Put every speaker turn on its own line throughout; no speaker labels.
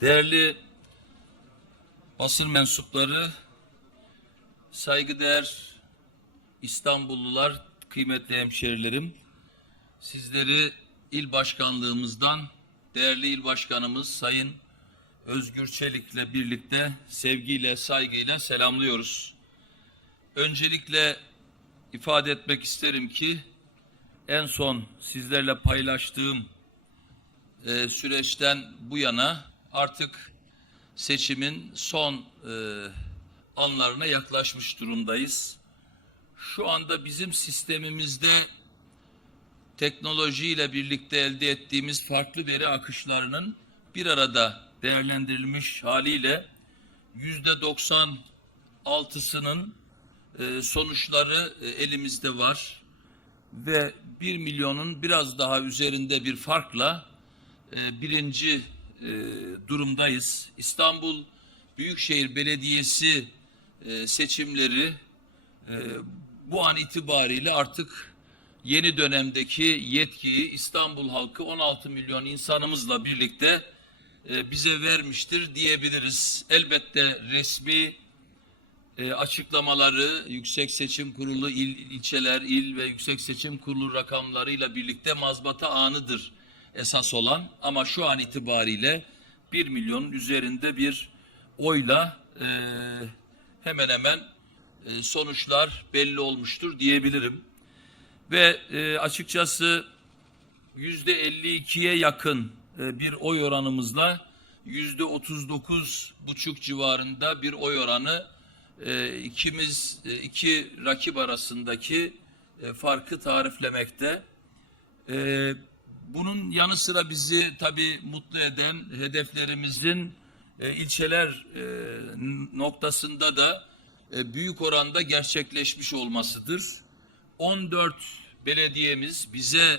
Değerli basın mensupları, saygıdeğer İstanbullular, kıymetli hemşerilerim, sizleri il başkanlığımızdan değerli il başkanımız Sayın Özgür Çelik'le birlikte sevgiyle, saygıyla selamlıyoruz. Öncelikle ifade etmek isterim ki en son sizlerle paylaştığım e, süreçten bu yana artık seçimin son e, anlarına yaklaşmış durumdayız. Şu anda bizim sistemimizde teknolojiyle birlikte elde ettiğimiz farklı veri akışlarının bir arada değerlendirilmiş haliyle yüzde 96'sının e, sonuçları e, elimizde var ve bir milyonun biraz daha üzerinde bir farkla e, birinci e, durumdayız. İstanbul Büyükşehir Belediyesi e, seçimleri e, bu an itibariyle artık yeni dönemdeki yetkiyi İstanbul halkı 16 milyon insanımızla birlikte e, bize vermiştir diyebiliriz. Elbette resmi e, açıklamaları Yüksek Seçim Kurulu il, ilçeler, il ve Yüksek Seçim Kurulu rakamlarıyla birlikte mazbata anıdır esas olan ama şu an itibariyle 1 milyonun üzerinde bir oyla e, hemen hemen e, sonuçlar belli olmuştur diyebilirim. Ve e, açıkçası yüzde 52'ye yakın e, bir oy oranımızla yüzde 39 buçuk civarında bir oy oranı e, ikimiz e, iki rakip arasındaki e, farkı tariflemekte. E, bunun yanı sıra bizi tabii mutlu eden hedeflerimizin e, ilçeler e, noktasında da e, büyük oranda gerçekleşmiş olmasıdır. 14 belediyemiz bize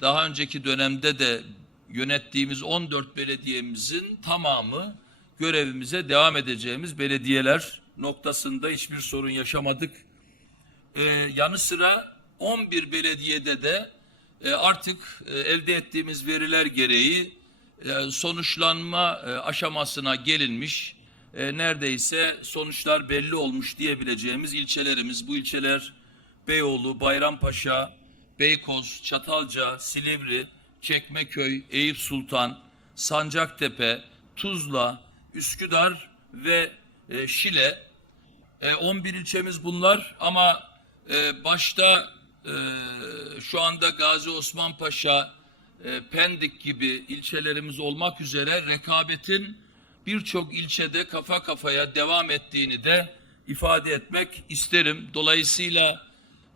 daha önceki dönemde de yönettiğimiz 14 belediyemizin tamamı görevimize devam edeceğimiz belediyeler noktasında hiçbir sorun yaşamadık. Ee, yanı sıra 11 belediyede de e artık e, elde ettiğimiz veriler gereği e, sonuçlanma e, aşamasına gelinmiş, neredeyse sonuçlar belli olmuş diyebileceğimiz ilçelerimiz. Bu ilçeler Beyoğlu, Bayrampaşa, Beykoz, Çatalca, Silivri, Çekmeköy, Eyüp Sultan, Sancaktepe, Tuzla, Üsküdar ve Şile. 11 ilçemiz bunlar ama başta ee, şu anda Gazi Osman Paşa, e, Pendik gibi ilçelerimiz olmak üzere rekabetin birçok ilçede kafa kafaya devam ettiğini de ifade etmek isterim. Dolayısıyla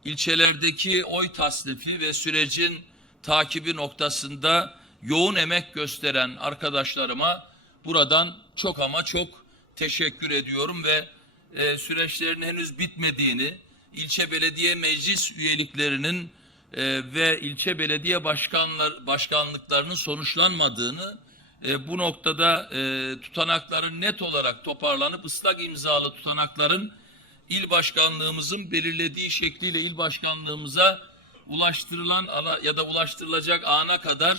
ilçelerdeki oy tasnifi ve sürecin takibi noktasında yoğun emek gösteren arkadaşlarıma buradan çok ama çok teşekkür ediyorum ve e, süreçlerin henüz bitmediğini, ilçe belediye meclis üyeliklerinin e, ve ilçe belediye başkanlar başkanlıklarının sonuçlanmadığını e, bu noktada e, tutanakların net olarak toparlanıp ıslak imzalı tutanakların il başkanlığımızın belirlediği şekliyle il başkanlığımıza ulaştırılan ya da ulaştırılacak ana kadar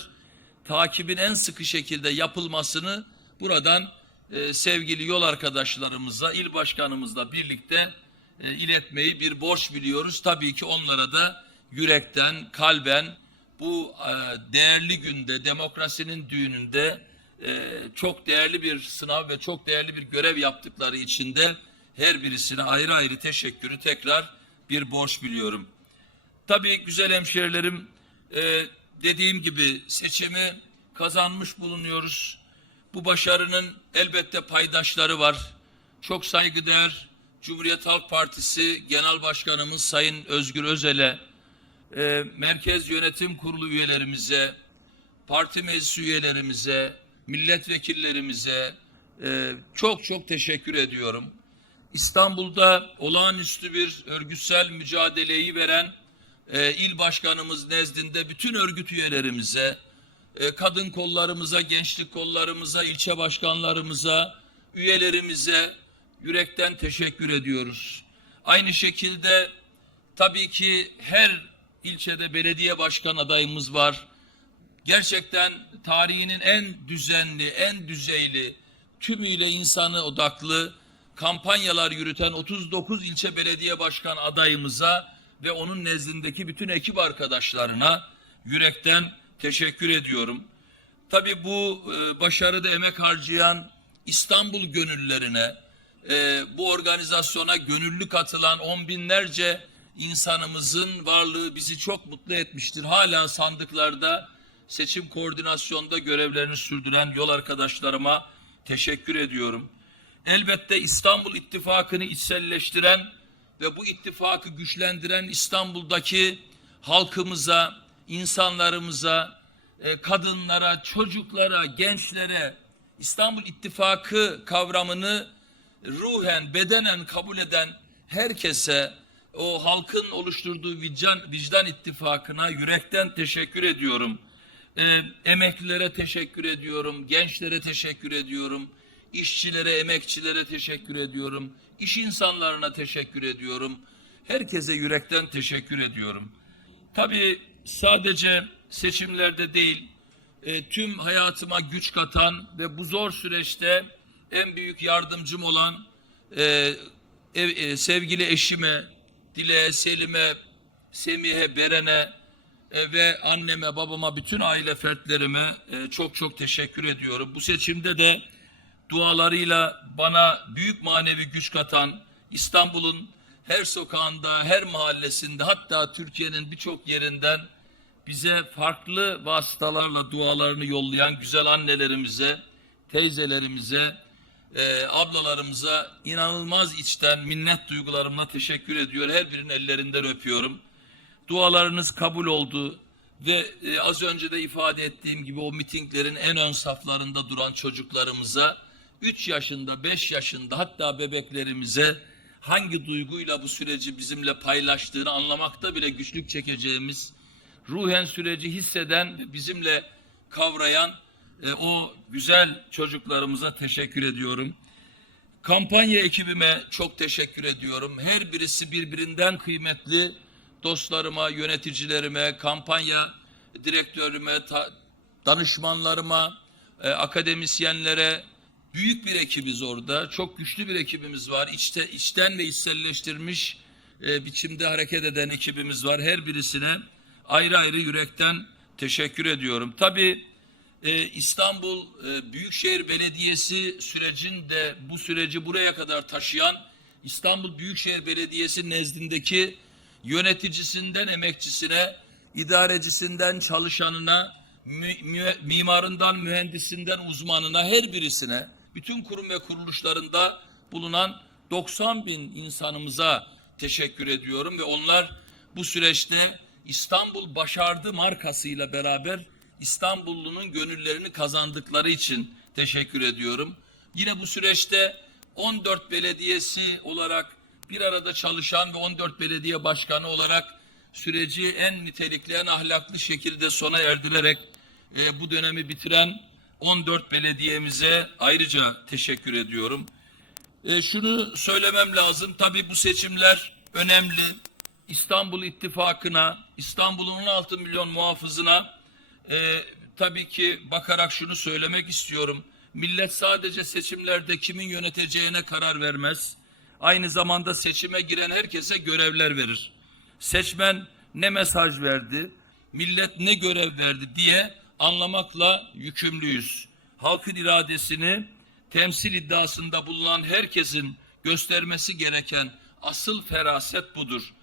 takibin en sıkı şekilde yapılmasını buradan e, sevgili yol arkadaşlarımızla, il başkanımızla birlikte e, iletmeyi bir borç biliyoruz. Tabii ki onlara da yürekten, kalben bu e, değerli günde, demokrasinin düğününde e, çok değerli bir sınav ve çok değerli bir görev yaptıkları için de her birisine ayrı ayrı teşekkürü tekrar bir borç biliyorum. Tabii güzel hemşerilerim e, dediğim gibi seçimi kazanmış bulunuyoruz. Bu başarının elbette paydaşları var. Çok saygıdeğer Cumhuriyet Halk Partisi Genel Başkanımız Sayın Özgür Özel'e, e, Merkez Yönetim Kurulu üyelerimize, parti meclis üyelerimize, milletvekillerimize e, çok çok teşekkür ediyorum. İstanbul'da olağanüstü bir örgütsel mücadeleyi veren e, il başkanımız nezdinde bütün örgüt üyelerimize, e, kadın kollarımıza, gençlik kollarımıza, ilçe başkanlarımıza, üyelerimize, yürekten teşekkür ediyoruz. Aynı şekilde tabii ki her ilçede belediye başkan adayımız var. Gerçekten tarihinin en düzenli, en düzeyli, tümüyle insanı odaklı kampanyalar yürüten 39 ilçe belediye başkan adayımıza ve onun nezdindeki bütün ekip arkadaşlarına yürekten teşekkür ediyorum. Tabii bu e, başarıda emek harcayan İstanbul gönüllerine, e, bu organizasyona gönüllü katılan on binlerce insanımızın varlığı bizi çok mutlu etmiştir. Hala sandıklarda seçim koordinasyonda görevlerini sürdüren yol arkadaşlarıma teşekkür ediyorum. Elbette İstanbul ittifakını içselleştiren ve bu ittifakı güçlendiren İstanbul'daki halkımıza, insanlarımıza, e, kadınlara, çocuklara, gençlere İstanbul ittifakı kavramını ruhen, bedenen kabul eden herkese o halkın oluşturduğu vicdan, vicdan ittifakına yürekten teşekkür ediyorum. Ee, emeklilere teşekkür ediyorum, gençlere teşekkür ediyorum, işçilere, emekçilere teşekkür ediyorum, iş insanlarına teşekkür ediyorum. Herkese yürekten teşekkür ediyorum. Tabii sadece seçimlerde değil, e, tüm hayatıma güç katan ve bu zor süreçte en büyük yardımcım olan e, ev, e, sevgili eşime, Dile, Selim'e, Semih'e, Beren'e e, ve anneme, babama, bütün aile fertlerime e, çok çok teşekkür ediyorum. Bu seçimde de dualarıyla bana büyük manevi güç katan İstanbul'un her sokağında, her mahallesinde hatta Türkiye'nin birçok yerinden bize farklı vasıtalarla dualarını yollayan güzel annelerimize, teyzelerimize, e, ablalarımıza inanılmaz içten minnet duygularımla teşekkür ediyor. Her birinin ellerinden öpüyorum. Dualarınız kabul oldu ve e, az önce de ifade ettiğim gibi o mitinglerin en ön saflarında duran çocuklarımıza 3 yaşında, 5 yaşında hatta bebeklerimize hangi duyguyla bu süreci bizimle paylaştığını anlamakta bile güçlük çekeceğimiz, ruhen süreci hisseden, bizimle kavrayan e, o güzel çocuklarımıza teşekkür ediyorum. Kampanya ekibime çok teşekkür ediyorum. Her birisi birbirinden kıymetli dostlarıma, yöneticilerime, kampanya direktörüme, ta, danışmanlarıma, e, akademisyenlere büyük bir ekibiz orada. Çok güçlü bir ekibimiz var. İçte, içten ve içselleştirmiş e, biçimde hareket eden ekibimiz var. Her birisine ayrı ayrı yürekten teşekkür ediyorum. Tabii ee, İstanbul e, Büyükşehir Belediyesi sürecin de bu süreci buraya kadar taşıyan İstanbul Büyükşehir Belediyesi nezdindeki yöneticisinden emekçisine, idarecisinden çalışanına, mimarından mühendisinden uzmanına her birisine bütün kurum ve kuruluşlarında bulunan 90 bin insanımıza teşekkür ediyorum ve onlar bu süreçte İstanbul Başardı markasıyla beraber İstanbullunun gönüllerini kazandıkları için teşekkür ediyorum. Yine bu süreçte 14 belediyesi olarak bir arada çalışan ve 14 belediye başkanı olarak süreci en nitelikli, en ahlaklı şekilde sona erdirerek e, bu dönemi bitiren 14 belediyemize ayrıca teşekkür ediyorum. E, şunu söylemem lazım. Tabii bu seçimler önemli. İstanbul İttifakı'na, İstanbul'un 16 milyon muhafızına e, tabii ki bakarak şunu söylemek istiyorum. Millet sadece seçimlerde kimin yöneteceğine karar vermez. Aynı zamanda seçime giren herkese görevler verir. Seçmen ne mesaj verdi, millet ne görev verdi diye anlamakla yükümlüyüz. Halkın iradesini temsil iddiasında bulunan herkesin göstermesi gereken asıl feraset budur.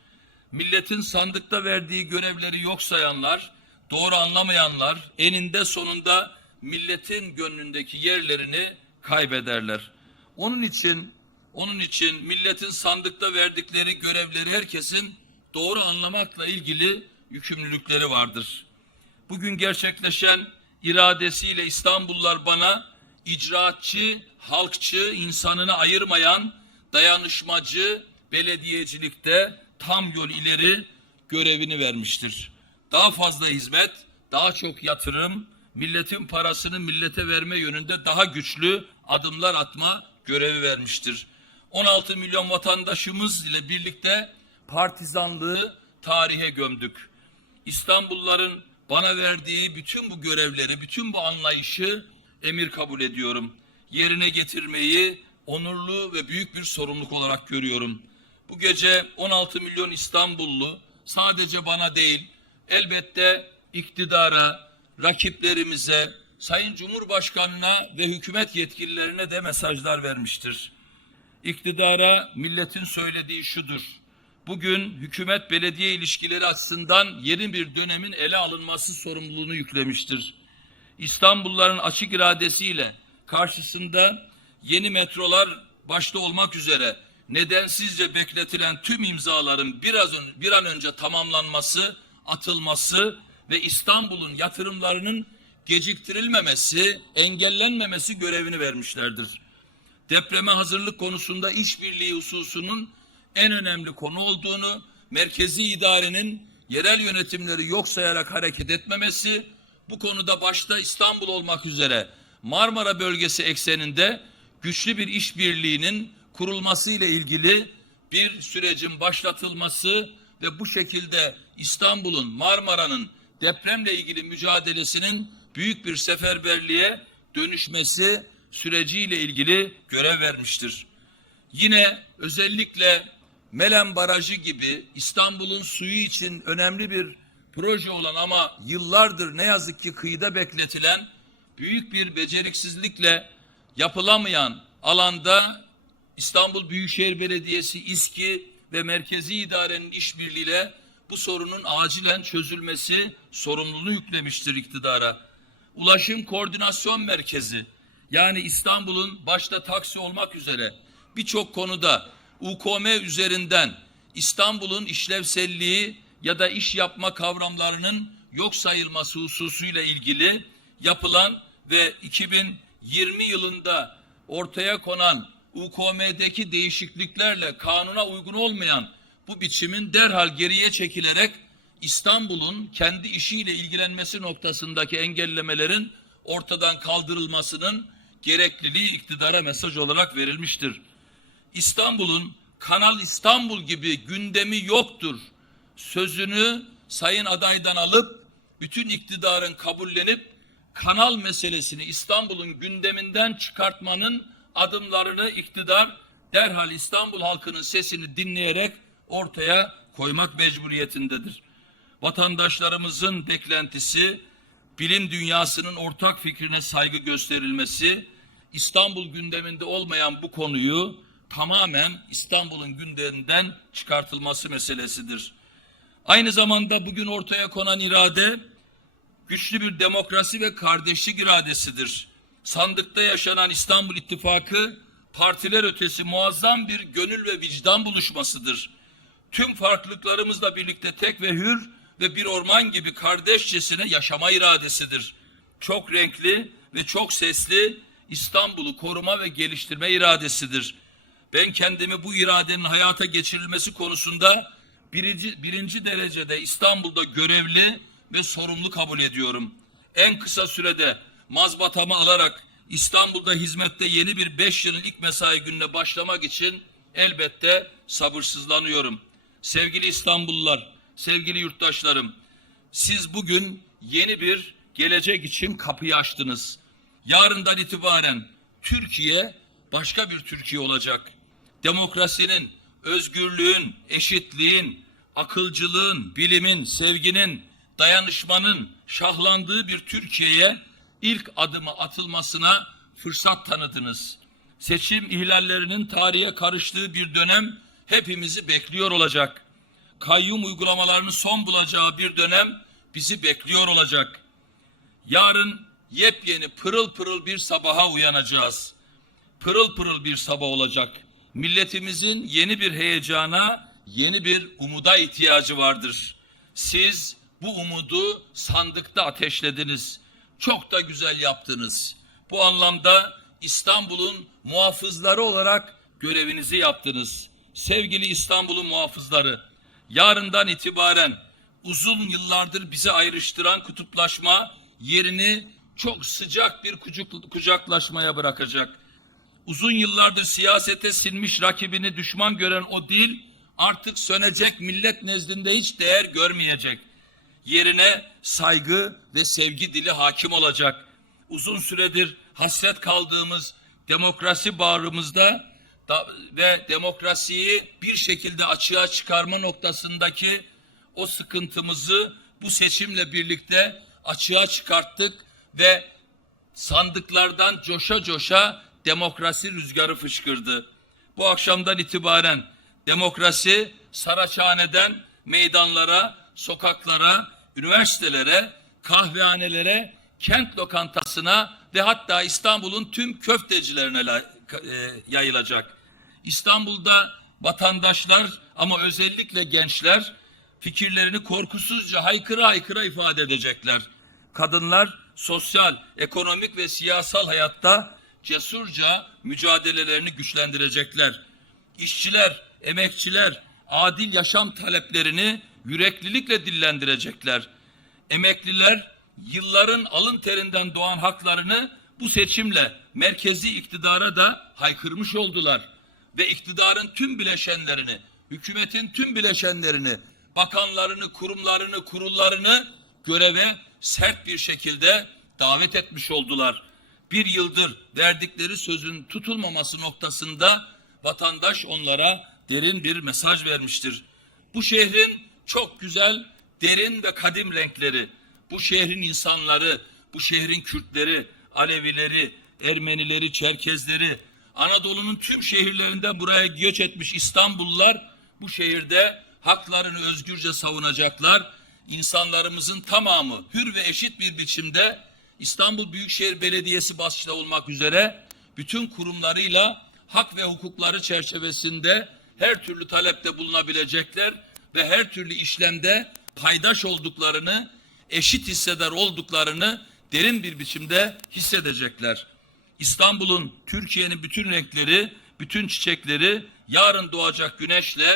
Milletin sandıkta verdiği görevleri yok sayanlar, doğru anlamayanlar eninde sonunda milletin gönlündeki yerlerini kaybederler. Onun için onun için milletin sandıkta verdikleri görevleri herkesin doğru anlamakla ilgili yükümlülükleri vardır. Bugün gerçekleşen iradesiyle İstanbullular bana icraatçı, halkçı, insanını ayırmayan, dayanışmacı, belediyecilikte tam yol ileri görevini vermiştir daha fazla hizmet, daha çok yatırım, milletin parasını millete verme yönünde daha güçlü adımlar atma görevi vermiştir. 16 milyon vatandaşımız ile birlikte partizanlığı tarihe gömdük. İstanbulluların bana verdiği bütün bu görevleri, bütün bu anlayışı emir kabul ediyorum. Yerine getirmeyi onurlu ve büyük bir sorumluluk olarak görüyorum. Bu gece 16 milyon İstanbullu sadece bana değil, Elbette iktidara, rakiplerimize, Sayın Cumhurbaşkanına ve hükümet yetkililerine de mesajlar vermiştir. İktidara milletin söylediği şudur. Bugün hükümet belediye ilişkileri açısından yeni bir dönemin ele alınması sorumluluğunu yüklemiştir. İstanbulluların açık iradesiyle karşısında yeni metrolar başta olmak üzere nedensizce bekletilen tüm imzaların biraz bir an önce tamamlanması atılması ve İstanbul'un yatırımlarının geciktirilmemesi, engellenmemesi görevini vermişlerdir. Depreme hazırlık konusunda işbirliği hususunun en önemli konu olduğunu, merkezi idarenin yerel yönetimleri yok sayarak hareket etmemesi, bu konuda başta İstanbul olmak üzere Marmara bölgesi ekseninde güçlü bir işbirliğinin kurulması ile ilgili bir sürecin başlatılması ve bu şekilde İstanbul'un, Marmara'nın depremle ilgili mücadelesinin büyük bir seferberliğe dönüşmesi süreciyle ilgili görev vermiştir. Yine özellikle Melen Barajı gibi İstanbul'un suyu için önemli bir proje olan ama yıllardır ne yazık ki kıyıda bekletilen büyük bir beceriksizlikle yapılamayan alanda İstanbul Büyükşehir Belediyesi İSKİ ve Merkezi İdarenin işbirliğiyle bu sorunun acilen çözülmesi sorumluluğu yüklemiştir iktidara. Ulaşım Koordinasyon Merkezi yani İstanbul'un başta taksi olmak üzere birçok konuda UKM üzerinden İstanbul'un işlevselliği ya da iş yapma kavramlarının yok sayılması hususuyla ilgili yapılan ve 2020 yılında ortaya konan UKM'deki değişikliklerle kanuna uygun olmayan bu biçimin derhal geriye çekilerek İstanbul'un kendi işiyle ilgilenmesi noktasındaki engellemelerin ortadan kaldırılmasının gerekliliği iktidara mesaj olarak verilmiştir. İstanbul'un Kanal İstanbul gibi gündemi yoktur sözünü sayın adaydan alıp bütün iktidarın kabullenip kanal meselesini İstanbul'un gündeminden çıkartmanın adımlarını iktidar derhal İstanbul halkının sesini dinleyerek ortaya koymak mecburiyetindedir. Vatandaşlarımızın beklentisi bilim dünyasının ortak fikrine saygı gösterilmesi, İstanbul gündeminde olmayan bu konuyu tamamen İstanbul'un gündeminden çıkartılması meselesidir. Aynı zamanda bugün ortaya konan irade güçlü bir demokrasi ve kardeşlik iradesidir. Sandıkta yaşanan İstanbul İttifakı partiler ötesi muazzam bir gönül ve vicdan buluşmasıdır tüm farklılıklarımızla birlikte tek ve hür ve bir orman gibi kardeşçesine yaşama iradesidir. Çok renkli ve çok sesli İstanbul'u koruma ve geliştirme iradesidir. Ben kendimi bu iradenin hayata geçirilmesi konusunda birinci, birinci derecede İstanbul'da görevli ve sorumlu kabul ediyorum. En kısa sürede mazbatamı alarak İstanbul'da hizmette yeni bir beş yılın ilk mesai gününe başlamak için elbette sabırsızlanıyorum.'' sevgili İstanbullular, sevgili yurttaşlarım, siz bugün yeni bir gelecek için kapıyı açtınız. Yarından itibaren Türkiye başka bir Türkiye olacak. Demokrasinin, özgürlüğün, eşitliğin, akılcılığın, bilimin, sevginin, dayanışmanın şahlandığı bir Türkiye'ye ilk adımı atılmasına fırsat tanıdınız. Seçim ihlallerinin tarihe karıştığı bir dönem hepimizi bekliyor olacak. Kayyum uygulamalarını son bulacağı bir dönem bizi bekliyor olacak. Yarın yepyeni pırıl pırıl bir sabaha uyanacağız. Pırıl pırıl bir sabah olacak. Milletimizin yeni bir heyecana, yeni bir umuda ihtiyacı vardır. Siz bu umudu sandıkta ateşlediniz. Çok da güzel yaptınız. Bu anlamda İstanbul'un muhafızları olarak görevinizi yaptınız sevgili İstanbul'un muhafızları, yarından itibaren uzun yıllardır bizi ayrıştıran kutuplaşma yerini çok sıcak bir kucuk, kucaklaşmaya bırakacak. Uzun yıllardır siyasete silmiş rakibini düşman gören o dil artık sönecek millet nezdinde hiç değer görmeyecek. Yerine saygı ve sevgi dili hakim olacak. Uzun süredir hasret kaldığımız demokrasi bağrımızda ve demokrasiyi bir şekilde açığa çıkarma noktasındaki o sıkıntımızı bu seçimle birlikte açığa çıkarttık ve sandıklardan coşa coşa demokrasi rüzgarı fışkırdı. Bu akşamdan itibaren demokrasi Saraçhane'den meydanlara, sokaklara, üniversitelere, kahvehanelere, kent lokantasına ve hatta İstanbul'un tüm köftecilerine e, yayılacak. İstanbul'da vatandaşlar ama özellikle gençler fikirlerini korkusuzca haykıra haykıra ifade edecekler. Kadınlar sosyal, ekonomik ve siyasal hayatta cesurca mücadelelerini güçlendirecekler. İşçiler, emekçiler adil yaşam taleplerini yüreklilikle dillendirecekler. Emekliler yılların alın terinden doğan haklarını bu seçimle merkezi iktidara da haykırmış oldular ve iktidarın tüm bileşenlerini, hükümetin tüm bileşenlerini, bakanlarını, kurumlarını, kurullarını göreve sert bir şekilde davet etmiş oldular. Bir yıldır verdikleri sözün tutulmaması noktasında vatandaş onlara derin bir mesaj vermiştir. Bu şehrin çok güzel, derin ve kadim renkleri, bu şehrin insanları, bu şehrin Kürtleri, Alevileri, Ermenileri, Çerkezleri, Anadolu'nun tüm şehirlerinden buraya göç etmiş İstanbullular bu şehirde haklarını özgürce savunacaklar. İnsanlarımızın tamamı hür ve eşit bir biçimde İstanbul Büyükşehir Belediyesi başta olmak üzere bütün kurumlarıyla hak ve hukukları çerçevesinde her türlü talepte bulunabilecekler ve her türlü işlemde paydaş olduklarını, eşit hisseder olduklarını derin bir biçimde hissedecekler. İstanbul'un, Türkiye'nin bütün renkleri, bütün çiçekleri yarın doğacak güneşle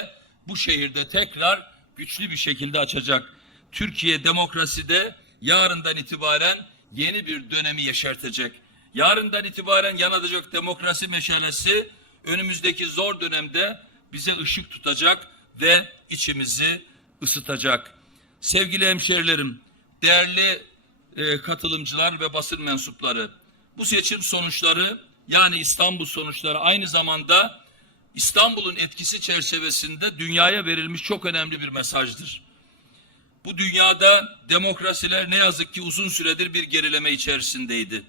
bu şehirde tekrar güçlü bir şekilde açacak. Türkiye demokraside yarından itibaren yeni bir dönemi yeşertecek. Yarından itibaren yanacak demokrasi meşalesi önümüzdeki zor dönemde bize ışık tutacak ve içimizi ısıtacak. Sevgili hemşerilerim, değerli e, katılımcılar ve basın mensupları, bu seçim sonuçları yani İstanbul sonuçları aynı zamanda İstanbul'un etkisi çerçevesinde dünyaya verilmiş çok önemli bir mesajdır. Bu dünyada demokrasiler ne yazık ki uzun süredir bir gerileme içerisindeydi.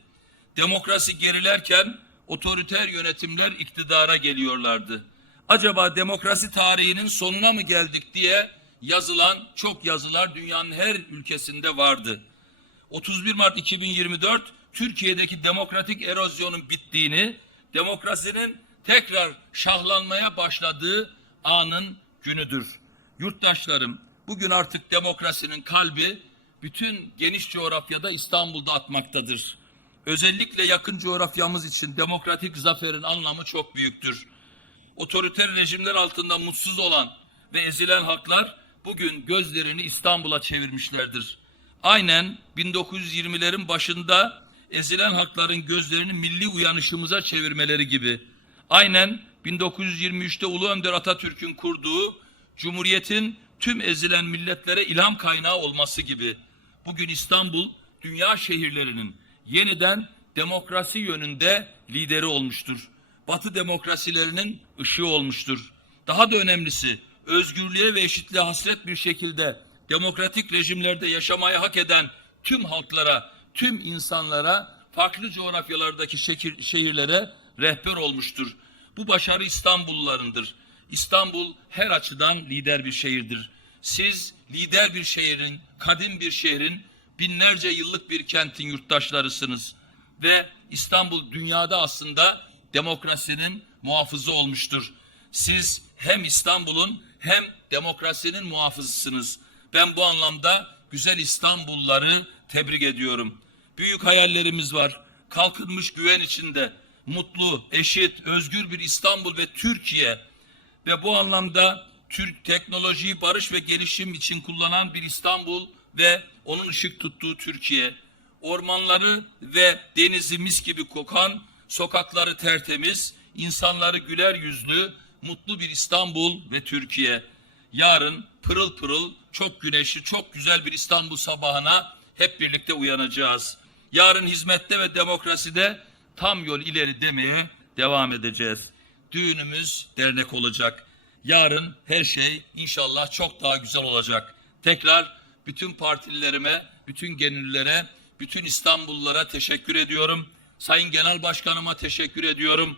Demokrasi gerilerken otoriter yönetimler iktidara geliyorlardı. Acaba demokrasi tarihinin sonuna mı geldik diye yazılan çok yazılar dünyanın her ülkesinde vardı. 31 Mart 2024 Türkiye'deki demokratik erozyonun bittiğini, demokrasinin tekrar şahlanmaya başladığı anın günüdür. Yurttaşlarım, bugün artık demokrasinin kalbi bütün geniş coğrafyada İstanbul'da atmaktadır. Özellikle yakın coğrafyamız için demokratik zaferin anlamı çok büyüktür. Otoriter rejimler altında mutsuz olan ve ezilen haklar bugün gözlerini İstanbul'a çevirmişlerdir. Aynen 1920'lerin başında ezilen hakların gözlerini milli uyanışımıza çevirmeleri gibi. Aynen 1923'te Ulu Önder Atatürk'ün kurduğu Cumhuriyet'in tüm ezilen milletlere ilham kaynağı olması gibi. Bugün İstanbul dünya şehirlerinin yeniden demokrasi yönünde lideri olmuştur. Batı demokrasilerinin ışığı olmuştur. Daha da önemlisi özgürlüğe ve eşitliğe hasret bir şekilde demokratik rejimlerde yaşamayı hak eden tüm halklara tüm insanlara, farklı coğrafyalardaki şehir, şehirlere rehber olmuştur. Bu başarı İstanbullularındır. İstanbul her açıdan lider bir şehirdir. Siz lider bir şehrin, kadim bir şehrin, binlerce yıllık bir kentin yurttaşlarısınız. Ve İstanbul dünyada aslında demokrasinin muhafızı olmuştur. Siz hem İstanbul'un hem demokrasinin muhafızısınız. Ben bu anlamda güzel İstanbulları tebrik ediyorum. Büyük hayallerimiz var. Kalkınmış güven içinde mutlu, eşit, özgür bir İstanbul ve Türkiye ve bu anlamda Türk teknolojiyi barış ve gelişim için kullanan bir İstanbul ve onun ışık tuttuğu Türkiye. Ormanları ve denizi mis gibi kokan, sokakları tertemiz, insanları güler yüzlü, mutlu bir İstanbul ve Türkiye yarın pırıl pırıl çok güneşli çok güzel bir İstanbul sabahına hep birlikte uyanacağız. Yarın hizmette ve demokraside tam yol ileri demeye devam edeceğiz. Düğünümüz dernek olacak. Yarın her şey inşallah çok daha güzel olacak. Tekrar bütün partililerime, bütün gönüllülere, bütün İstanbullulara teşekkür ediyorum. Sayın Genel Başkanıma teşekkür ediyorum.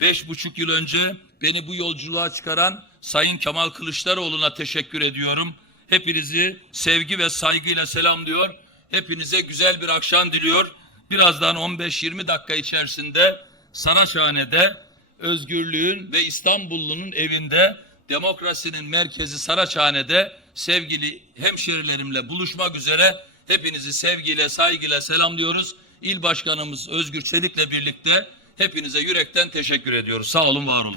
Beş buçuk yıl önce beni bu yolculuğa çıkaran Sayın Kemal Kılıçdaroğlu'na teşekkür ediyorum. Hepinizi sevgi ve saygıyla selamlıyor. Hepinize güzel bir akşam diliyor. Birazdan 15-20 dakika içerisinde Saraçhane'de özgürlüğün ve İstanbullunun evinde demokrasinin merkezi Saraçhane'de sevgili hemşerilerimle buluşmak üzere hepinizi sevgiyle saygıyla selamlıyoruz. İl Başkanımız Özgür Çelik'le birlikte hepinize yürekten teşekkür ediyoruz. Sağ olun, var olun.